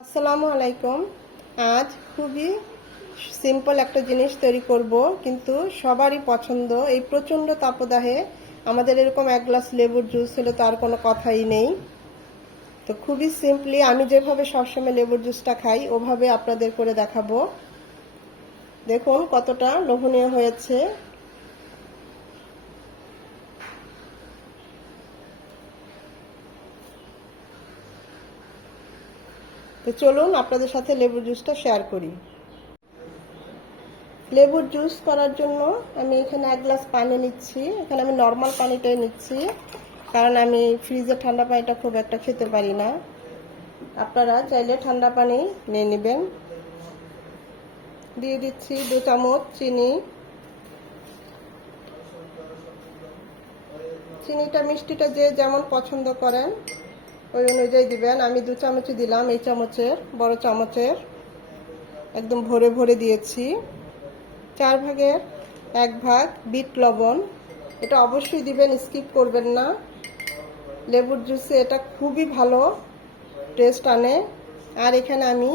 আসসালামু আলাইকুম। আজ খুবই সিম্পল একটা জিনিস তৈরি করব, কিন্তু সবারই পছন্দ। এই প্রচণ্ড তাপদাহে আমাদের এরকম এক গ্লাস লেবুর জুস হলে তো আর কোনো কথাই নেই। তো খুবই সিম্পলি আমি যেভাবে সবসময় লেবুর জুসটা খাই, ওভাবে আপনাদের করে দেখাবো। দেখুন কতটা লোভনীয় হয়েছে। তো চলুন আপনাদের সাথে লেবুর জুসটা শেয়ার করি। লেবুর জুস করার জন্য আমি এখানে এক গ্লাস পানি নিচ্ছি। এখানে আমি নর্মাল পানিটাই নিচ্ছি, কারণ আমি ফ্রিজে ঠান্ডা পানিটা খুব একটা খেতে পারি না। আপনারা চাইলে ঠান্ডা পানি নিয়ে নেবেন। দিয়ে দিচ্ছি দু চামচ চিনি। চিনিটা মিষ্টিটা যে যেমন পছন্দ করেন। ওই অনুযায়ী দিবেন। আমি দু চামচই দিলাম এই চামচের, বড় চামচের। একদম ভরে ভরে দিয়েছি। চার ভাগের এক ভাগ বিট লবণ। এটা অবশ্যই দিবেন, স্কিপ করবেন না। লেবুর জুসে এটা খুবই ভালো টেস্ট আনে। আর এখানে আমি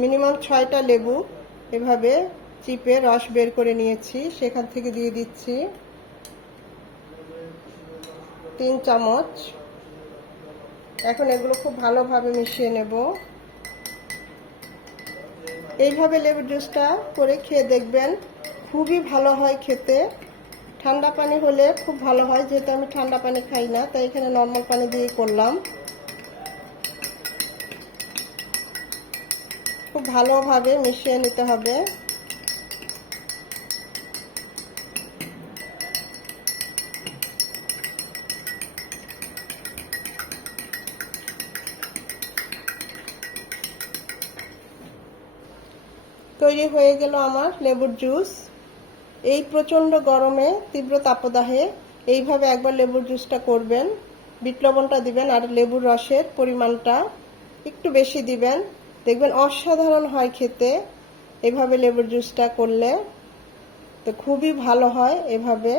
মিনিমাম ছয়টা লেবু এভাবে চিপে রস বের করে নিয়েছি। সেখান থেকে দিয়ে দিচ্ছি তিন চামচ। এখন এগুলো খুব ভালোভাবে মিশিয়ে নেব। এইভাবে লেবুর জুসটা করে খেয়ে দেখবেন খুবই ভালো হয় খেতে। ঠান্ডা পানি হলে খুব ভালো হয়, যেহেতু আমি ঠান্ডা পানি খাই না, তাই এখানে নর্মাল পানি দিয়ে করলাম। খুব ভালোভাবে মিশিয়ে নিতে হবে। তৈরি হয়ে গেল আমার লেবুর জুস। এই প্রচণ্ড গরমে, তীব্র তাপদাহে এইভাবে একবার লেবুর জুসটা করবেন। বিট লবণটা দিবেন আর লেবুর রসের পরিমাণটা একটু বেশি দিবেন। দেখবেন অসাধারণ হয় খেতে। এভাবে লেবুর জুসটা করলে তো খুবই ভালো হয় এভাবে।